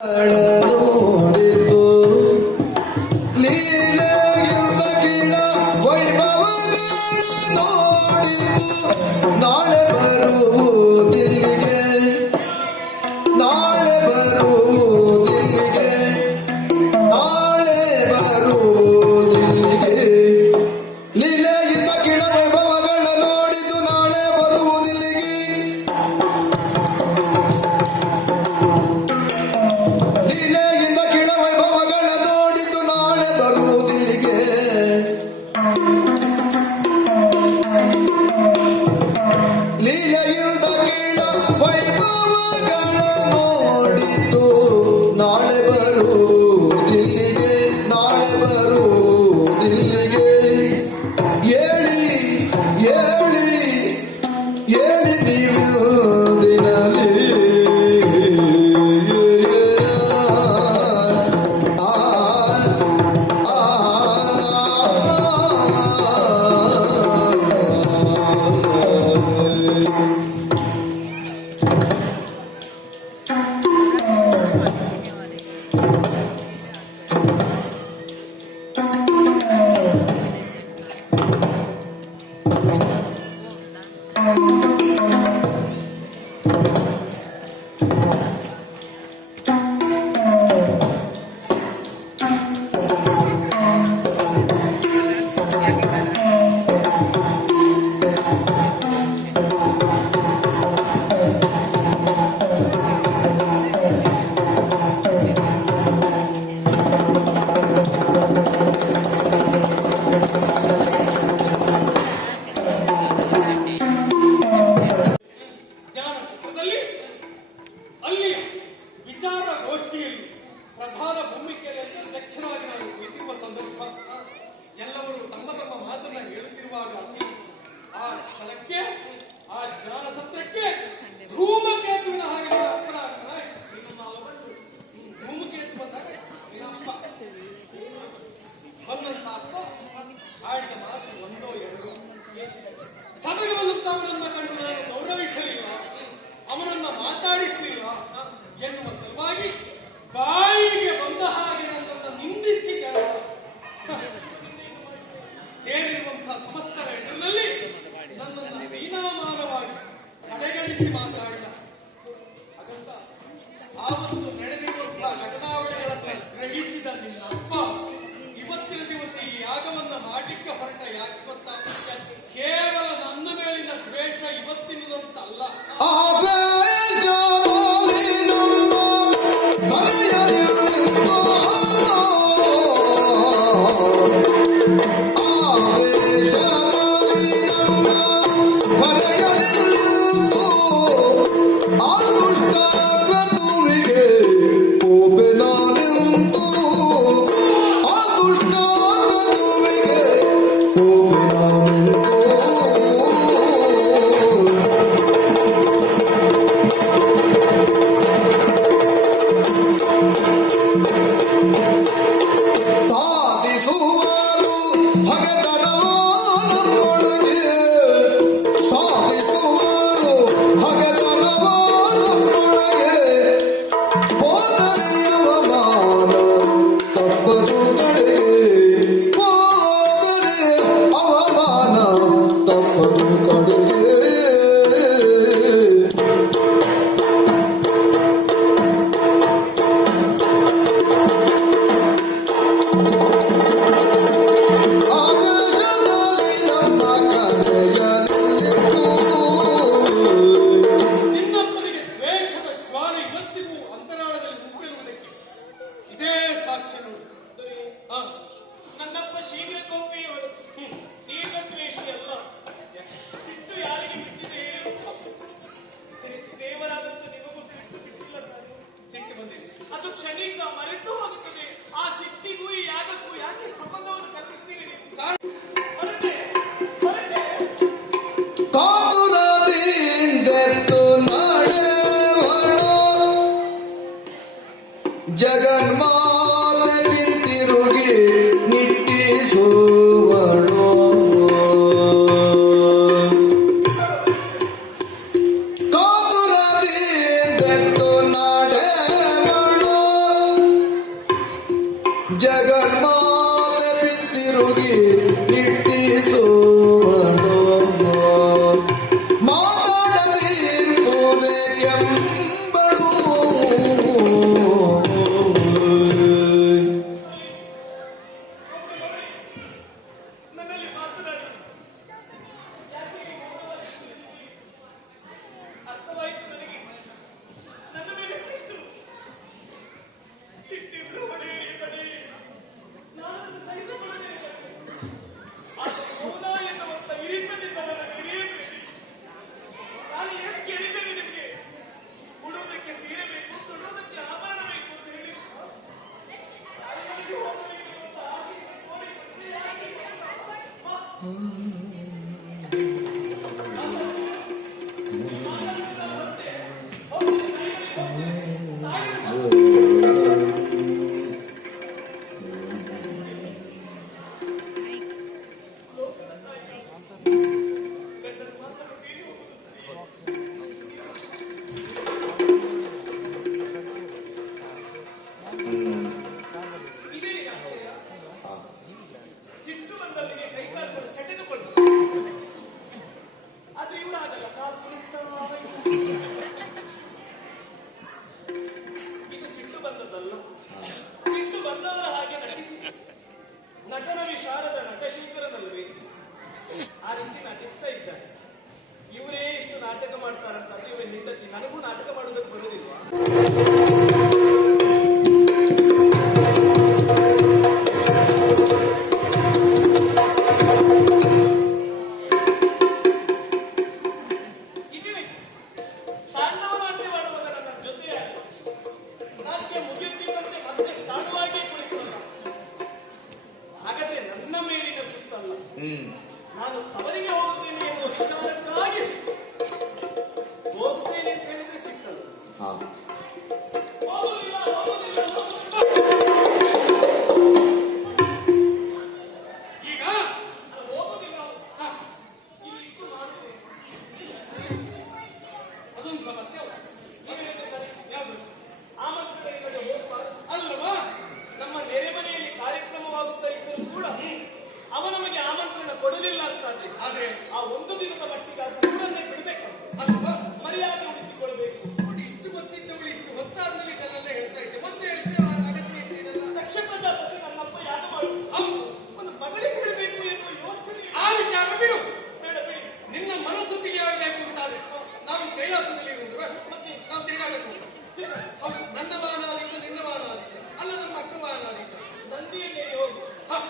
ನೋಡಿತು ಲೀಲೆಯುತ ಕಿಳ ವೈಭವಗಳ ನೋಡಿತು ನಾಳೆ ಬರುವುದಿಲ್ಲಿಗೆ ನಾಳೆ ಬರುವುದಿಲ್ಲಿಗೆ ನಾಳೆ ಬರುವುದಿಲ್ಲಿಗೆ ಲೀಲೆಯುತ ಕಿಳ ವೈಭವಗಳ ನೋಡಿತು ನಾಳೆ ಬರುವುದಿಲ್ಲಿಗೆ ಲೀಲೆಯಿಂದ ಕಿಳ ವೈಭವಗಳ ನೋಡಿತು ನಾಳೆ ಬರುವುದಿಲ್ಲಿಗೆ ಲೀಲೆಯಿಂದ ಕಿಳ ವೈಭವಗಳ ನೋಡಿತು ನಾಳೆ ಬರುವುದಿಲ್ಲಿಗೆ ನಾಳೆ ಬರುವುದಿಲ್ಲಿಗೆ ಏಳಿ ಏಳಿ ಏಳಿ ನೀವು ದಿನಲಿ ಅಲ್ಲಿ ವಿಚಾರಗೋಷ್ಠಿಯಲ್ಲಿ ಪ್ರಧಾನ ಭೂಮಿಕೆಯಲ್ಲಿ ಅಧ್ಯಕ್ಷನಾಗಿ ನಾನು ಕುಳಿತಿರುವ ಸಂದರ್ಭ ಎಲ್ಲವರು ತಮ್ಮ ತಮ್ಮ ಮಾತನ್ನ ಹೇಳುತ್ತಿರುವಾಗ ಆ ಕ್ಷಣಕ್ಕೆ ಆ ಜ್ಞಾನ ಸತ್ರಕ್ಕೆ ಧೂಮಕೇತುವಿನ ಹಾಗೆ ಧೂಮಕೇತು ಬಂದಾಗ ಬಂದಂತ ಅಪ್ಪ ಆಡಿದ ಮಾತು ಒಂದೋ ಎರಡೋ ಸಭೆಗೆ ಬಂದಂತ ಅವನನ್ನ ಕಂಡು ನಾನು ಗೌರವಿಸಲಿಲ್ಲ ಅವನನ್ನ ಮಾತಾಡಿಸಲಿಲ್ಲ ಎನ್ನುವ ಸಲುವಾಗಿ ಬಾಯಿಗೆ ಬಂದ ಹಾಗೆ ನನ್ನನ್ನು ನಿಂದಿಸಿ ಸೇರಿರುವಂತಹ ಸಮಸ್ತರ ಎದುರಿನಲ್ಲಿ ನನ್ನನ್ನು ಹೀನಾಮಾನವಾಗಿ ಕಡೆಗಣಿಸಿ ಮಾತಾಡಿದ. ಹಾಗಂತ ಆವತ್ತು ನಡೆದಿರುವಂತಹ ಘಟನಾವಳಿಗಳನ್ನು ಗ್ರಹಿಸಿದ ನಿನ್ನ ಅಪ್ಪ ಇವತ್ತಿನ ದಿವಸ ಈ ಯಾಗವನ್ನ ಮಾಡಲಿಕ್ಕೆ ಹೊರಟ ಯಾಕೆ ಗೊತ್ತಾ? ಕೇವಲ ನನ್ನ ಮೇಲಿನ ದ್ವೇಷ ಇವತ್ತಿನದಂತಲ್ಲ, ನನ್ನಪ್ಪ ಶೀಘ್ರ ಕೋಪಿಯವರು ದೀರ್ಘದ್ವೇಷಿ ಅಲ್ಲ. ಸಿಟ್ಟು ಯಾರಿಗೆ ಬಿಟ್ಟಿದೆ ಹೇಳಿ? ದೇವರಾದಂತ ನಿಮಗೂ ಸಿಟ್ಟು ಬಿಟ್ಟಿಲ್ಲ. ಸಿಟ್ಟು ಬಂದಿದೆ, ಅದು ಕ್ಷಣಿಕ ಮರೆತು ಹೋಗುತ್ತದೆ. ಆ ಸಿಟ್ಟಿಗೂ ಈ ಯಾಗಕ್ಕೂ ಯಾಕೆ ಸಂಬಂಧವನ್ನು ಕಲ್ಪಿಸ್ತೀರಿ ನೀವು? ಜಗನ್ಮಾತೆ ತಿರುಗಿ ನಿಟ್ಟಿಸುವಳು ಕಾತುರದಿಂದ ನಾಡೆವಳು ನಟನ ವಿಶಾರದ ನಟಶಂಕರನಲ್ವೇ ಆ ರೀತಿ ನಟಿಸ್ತಾ ಇದ್ದಾರೆ. ಇವರೇ ಇಷ್ಟು ನಾಟಕ ಮಾಡ್ತಾರಂತಂದ್ರೆ ಇವರು ಹೆಂಡತಿ ನನಗೂ ನಾಟಕ ಮಾಡೋದಕ್ಕೆ ಬರೋದಿಲ್ವಾ? ಇದೀನಿ ತಾಂಡವ ನಾಟ್ಯ ಮಾಡುವಾಗ ನನ್ನ ಜೊತೆಯಾಗಿ ನಾಟ್ಯ ಮುಗಿಯುತ್ತಿದ್ದಂತೆ ಮತ್ತೆ ತಾಂಡವಾಗಿ ಕುಳಿತುಕೊಂಡ. ಹಾಗಾದ್ರೆ ನನ್ನ ಮೇಲಿನ ಸಿಟ್ಟಲ್ಲ, ನಾನು ತವರಿಗೆ ಹೋಗುತ್ತೇನೆ ಎನ್ನುವ ವಿಚಾರಕ್ಕಾಗಿ ಸಿಟ್ಟು. ಹೋಗುತ್ತೇನೆ ಅಂತ ಹೇಳಿದ್ರೆ ಸಿಟ್ಟಲ್ಲ. ಹಾ ಹೋಗುದಿಲ್ಲ, ಹೋಗುದಿಲ್ಲ, ಈಗ ಅದು ಹೋಗುದಿಲ್ಲ. ಇಲ್ಲಿ ಇತ್ತು ಮಾಡುತ್ತೇನೆ. ಅದೊಂದು ಸಮಸ್ಯೆ ಉಂಟು. ನೀವು ಹೇಳಿದ್ದು ಸರಿ. ಯಾವುದು ಆಮಂತ್ರಣ ಇಲ್ಲದೆ ಹೋಗಬಾರದು. ಅಲ್ವಾ? ನಮ್ಮ ನೆರೆ ಮನೆಯಲ್ಲಿ ಕಾರ್ಯಕ್ರಮವಾಗುತ್ತಾ ಇದ್ದರೂ ಕೂಡ ಅವ ನಮಗೆ ಆಮಂತ್ರಣ ಕೊಡಲಿಲ್ಲ ಅಂತಾದ್ರೆ ಆದ್ರೆ ಆ ಒಂದು ದಿನದ ಮಟ್ಟಿಗೆ ಆ ಊರನ್ನೇ ಬಿಡ್ಬೇಕಂತ ಅಲ್ವಾ? ಮರ್ಯಾದೆ ಉಳಿಸಿಕೊಳ್ಬೇಕು. ನೋಡಿ, ಇಷ್ಟು ಗೊತ್ತಿದ್ದವಳು ಇಷ್ಟು ಹೊತ್ತಾದ್ಮೇಲೆ ಇದನ್ನೆಲ್ಲ ಹೇಳ್ತಾ ಇದ್ದೆ. ಮತ್ತೆ ಹೇಳಿದ್ರೆ ಅಗತ್ಯ ಇತ್ತು ಇದೆಲ್ಲ. ದಕ್ಷ ಪ್ರಜಾಪತಿ ನನ್ನಪ್ಪ ಯಾಗ ಮಾಡು ಹೌದು. ಒಂದು ಮಗಳಿಗೆ ಹೇಳಬೇಕು ಎನ್ನುವ ಯೋಚನೆ ಆ ವಿಚಾರ ಬಿಡು. ಬೇಡ ಬಿಡಿ. ನಿನ್ನ ಮನಸ್ಸೊತ್ತಿಗೆ ಆಗಬೇಕು ಅಂತಾದ್ರೆ ನಾವು ಕೈಲಾಸದಲ್ಲಿ ಇರುವುದಿಲ್ಲ. ಮತ್ತೆ ನಾವು ತಿರುಗಾಡಬೇಕು. ಹೌದು, ನನ್ನ ವಾಹನ ಆದಿತ್ತ, ನಿನ್ನ ವಾಹನ ಆದಿತ್ತ, ಅಲ್ಲ ನಮ್ಮ ಅಕ್ಕ ವಾಹನ ಆದಿತ್ತ. ನಂದಿಯನ್ನೇರಿ ಹೋಗು. ಹ,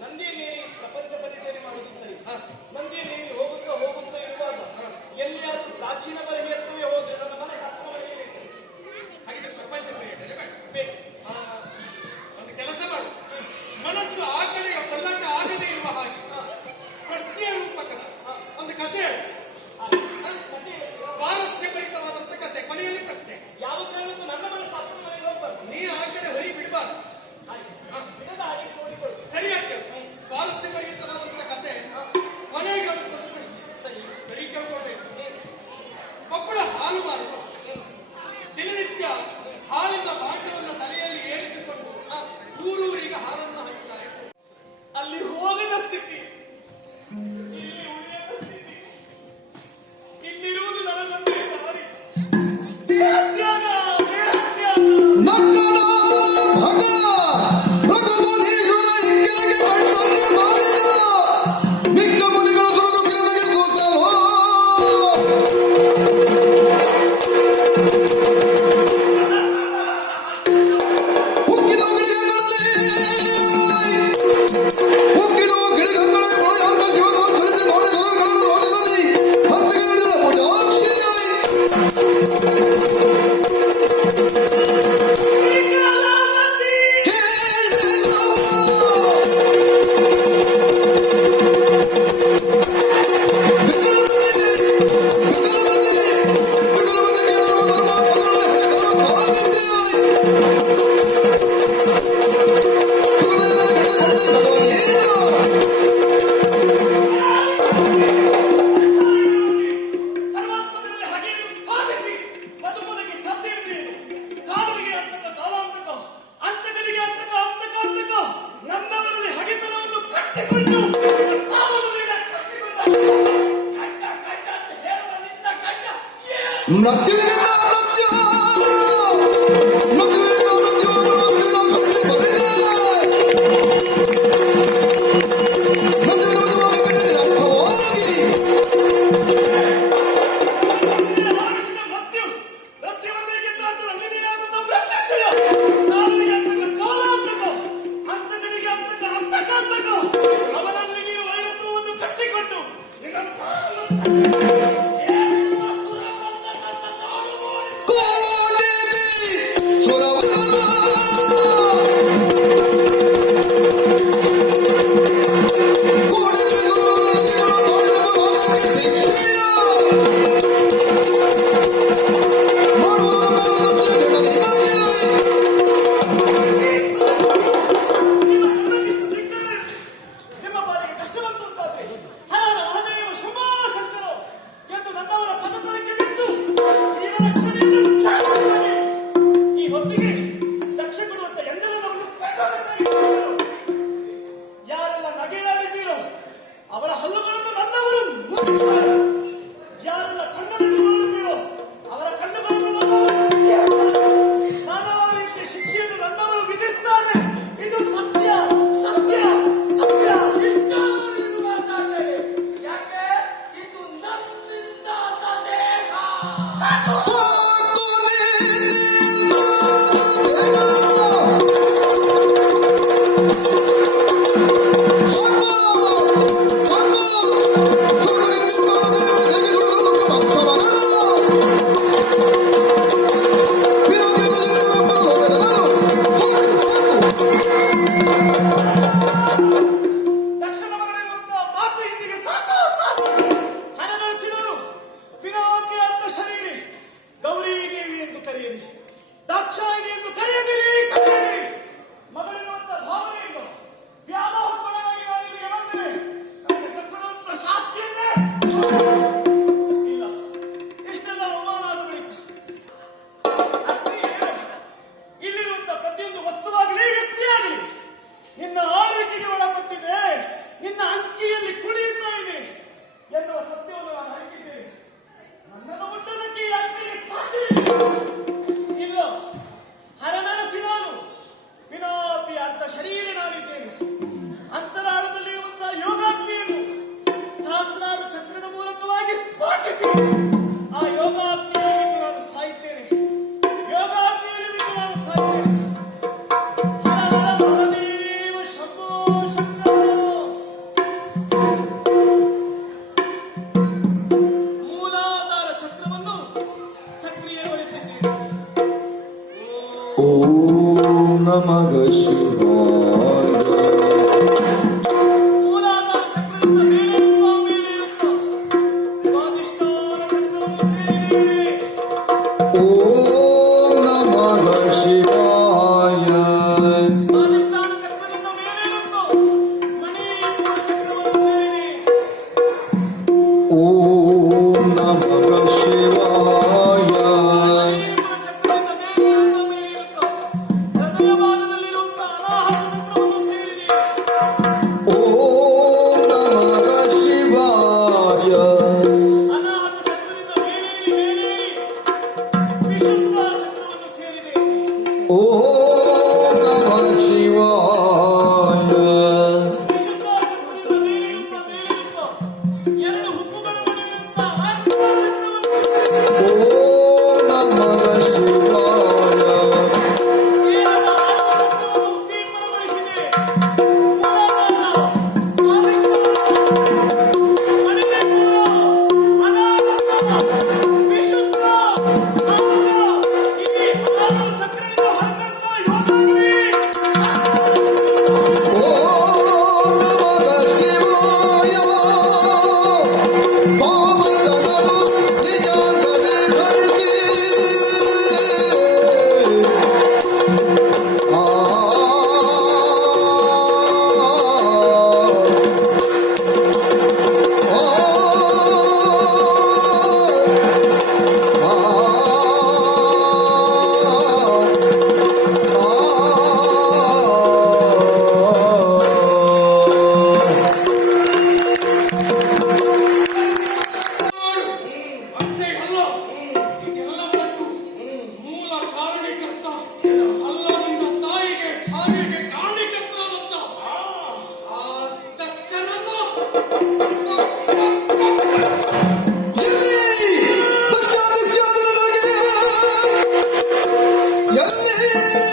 ನಂದಿಯನ್ನೇರಿ ಪ್ರಪಂಚ ಪರಿಚಯ ಮಾಡುವುದು ಸರಿ. ಹ. ನಂದಿಯನ್ನೇರಿ ಹೋಗುತ್ತಾ ಇರುವಾಗ ಎಲ್ಲಿಯಾದ್ರೂ ಪ್ರಾಚೀನ ಬರೆಯತ್ತವೇ ಹೋದ್ರೆ ನನ್ನ ಮನೆ ಹತ್ತಿರ ಬರೆಯಬೇಕು. ಹಾಗಿದ್ರೆ ಪ್ರಪಂಚ ಪರ್ಯಟನೆ ಬೇಡ. ಬೇಡ. ಆ, ಒಂದು ಕೆಲಸ ಮಾಡು. ಮನಸ್ಸು ಆ ಕಡೆಯ ಪಲ್ಲಟ ಆಗದೇ ಇರುವ ಹಾಗೆ ಪ್ರಶ್ನೆಯ ರೂಪಕದ ಒಂದು ಕಥೆ ಹೇಳು. ಹ? ಮತ್ತೆ ಹೇಳ್ತೀರಾ? ಸ್ವಾರಸ್ಯ ಭರಿತವಾದಂತ ಕಥೆ, ಕೊನೆಯಲ್ಲಿ ಪ್ರಶ್ನೆ. ಯಾವ ಕಾರಣಕ್ಕೂ ನನ್ನ ಮನಸ್ಸು ಹತ್ತಿರ ಮನೆಗೆ ಹೋಗ್ಬಾರ್ದು. ನೀ ಆ ಕಡೆ ಹೊರಿ ಬಿಡಬಾರ್ದು. ಹ, ಬಿಡದ ಹಾಗೆ ನೋಡಿಕೊಳ್ಳು. ಸರಿಯಾಗಿ ಕೇಳು. ಸ್ವಾರಸ್ಯ ಭರಿತವಾದಂತ ಕಥೆ ಕೊನೆಗೆ ಒಂದು ಪ್ರಶ್ನೆ. ಸರಿ. ಸರಿ ಕೇಳ್ಕೊಳ್ಬೇಕು. ಒಬ್ಬಳ ಹಾಲು ಮಾರುವ ದಿನನಿತ್ಯ ಹಾಲಿನ ಬಾಂಡವನ್ನು ತಲೆಯಲ್ಲಿ ಏರಿಸಿಕೊಂಡು ಊರೂರಿಗೆ ಹಾಲನ್ನು ಹಾಕುತ್ತಾರೆ. ಅಲ್ಲಿ ಹೋಗದ ಸ್ಥಿತಿ, ಇಲ್ಲಿ ಉಳಿಯದ ಸ್ಥಿತಿ. ಇಲ್ಲಿರುವುದು ನನಗೊಂದೇ ದಾರಿ. ದೇಹತ್ಯಾಗ, ದೇಹತ್ಯಾಗ. ನಕ್ಕನ ಭಗ ರಘುಮುನೀಶ್ವರ ಇಂಗಿಲಗೆ ಕಣ್ತನ್ನೆ ಮಾಡಿದ ಮಿಕ್ಕ ಮುನಿಗಳ ಸುರದು ಕಿರಣಗೆ ಸೋತರೋ. ಉಕ್ಕಿದ ಗಿಡಗಳಲ್ಲಿ ಮೊಳೆಯಾರ್ಗ ಶಿವನ ಧರಿಸಿ ನೋಡಿ ಸರಕಾರದ ರೋಗದಲ್ಲಿ ಹತ್ತಿರ ಪುಜಾಕ್ಷಿಯಾಯಿ ಪರಮಾತ್ಮನಲ್ಲಿ ಹಗೆಯನ್ನು ಸಾಧಿಸಿ ಬದುಕುವುದಕ್ಕೆ ಸಾಧ್ಯವಿದೆ. ಕಾಲನಿಗೆ ಅಂತಕ, ಕಾಲಾಂತಕ, ಅಂತಕನಿಗೆ ಅಂತಕ, ಅಂತಕ, ನನ್ನವರಲ್ಲಿ ಹಗೆತನವನ್ನು ಕಟ್ಟಿಕೊಂಡು ಸಾವನ್ನು ಮೇಲೆ ಕಟ್ಟಿಕೊಂಡ. ಕಟ್ಟ ಅಂತ ಹೇಳುವ ನಿನ್ನ ಕಟ್ಟ ಮೃತ್ಯುವಿನಿಂದ ಮೃತ್ಯು ಮೃತ್ಯುವಿನಿಂದ ಮೃತ್ಯು ಮೃತ್ಯುವಿನ ಕಳಿಸಿ ಬರೆಯಿದೆ ಮೃತ್ಯುವಿನ ಮೃತ್ಯುವಾಗಿ ಅರ್ಥವಾಗಿ ಹಾರಿಸಿದ ಮೃತ್ಯು ಮೃತ್ಯುವನ್ನೇಗಿದ್ದ ಅಂತ ನನ್ನೇನಾಗುತ್ತಾ ಮೃತ್ಯುಂಜಯ. ಕಾಲನಿಗೆ ಅಂತಕ, ಕಾಲಾಂತಕ, ಅಂತಕನಿಗೆ ಅಂತಕ, ಅಂತಕ, ಅವನಲ್ಲಿ ನೀನು ವೈರತ್ವವನ್ನು ಕಟ್ಟಿಕೊಂಡು ನಿನ್ನ ಸಾವನ್ನು ಸೇರುವ ಸುರವಂತಕಂತ ನೋಡು. ಓಂ ನಮಃ ಶಿವಾಯ. ಮೂಲಾಧಾರ ಚಕ್ರದಿಂದ ಮೇಲೇರುತ್ತಾ ಸ್ವಾಧಿಷ್ಠಾನ ಚಕ್ರವನ್ನು ಸೇರಿರಿ. ಓಂ ನಮಃ ಶಿವಾಯ. ಸ್ವಾಧಿಷ್ಠಾನ ಚಕ್ರದಿಂದ ಮೇಲೇರುತ್ತಾ ಮಣಿಪುರ ಚಕ್ರವನ್ನು ಸೇರಿರಿ. ಓಂ ನಮಃ ಶಿವಾಯ. ಮಣಿಪುರ ಚಕ್ರದಿಂದ ಮೇಲೇರುತ್ತಾ ಹೃದಯ ಭಾಗದಲ್ಲಿರುವಂತಹ ಅನಾಹತ ಚಕ್ರವನ್ನು ಸೇರಿರಿ. ಓಂ ನಮಃ ಶಿವಾಯ. ಅನಾಹತ ಚಕ್ರದಿಂದ ಮೇಲೇರಿ ವಿಶುದ್ಧ ಚಕ್ರವನ್ನು ಸೇರಿರಿ. ಓಂ ನಮಃ ಶಿವಾಯ. ವಿಶುದ್ಧ ಚಕ್ರದಿಂದ ಮೇಲೇರುತ್ತಾ ಎರಡು ಹುಬ್ಬುಗಳ ನಡುವೆ ಇರುವಂತಹ ಆತ್ಮ ಚಕ್ರವನ್ನು ಸೇರಿರಿ. ಓಂ ನಮಃ ಶಿವಾಯ. ದೇಹದ ಆತ್ಮ ಚಕ್ರವನ್ನು ಉದ್ದೀಪನಗೊಳಿಸಿದೆ. ಮೂಲಾಧಾರ, ಸ್ವಾಧಿಷ್ಠಾನ, ಮಣಿಪುರ, ಅನಾಹತ, ವಿಶುದ್ಧ, ಆತ್ಮ, ಈ ಆರು ಚಕ್ರಗಳು ಹರಡುತ್ತಾ ಯೋಗಾಗ್ನಿ. ಓಂ ನಮಃ ಶಿವಾಯ. ಪಾವನಗಳು ನಿಜಾಂಗವೇ ಧರಿಸಿ. ಆ ಅಷ್ಟೇ ಅಲ್ಲ, ಇದೆಲ್ಲದಕ್ಕೂ ಮೂಲ ಕಾರಣೀಕರ್ತ ಅಲ್ಲದಿಂದ ತಾಯಿಗೆ ಸಾವಿಗೆ ಕಾರಣೀಕರ್ತರಾದಂತ ಆ ತಕ್ಷಣದ ಎಲ್ಲಿ ದಕ್ಷಾದಿನಗಳಿಗೆ ಎಲ್ಲಿ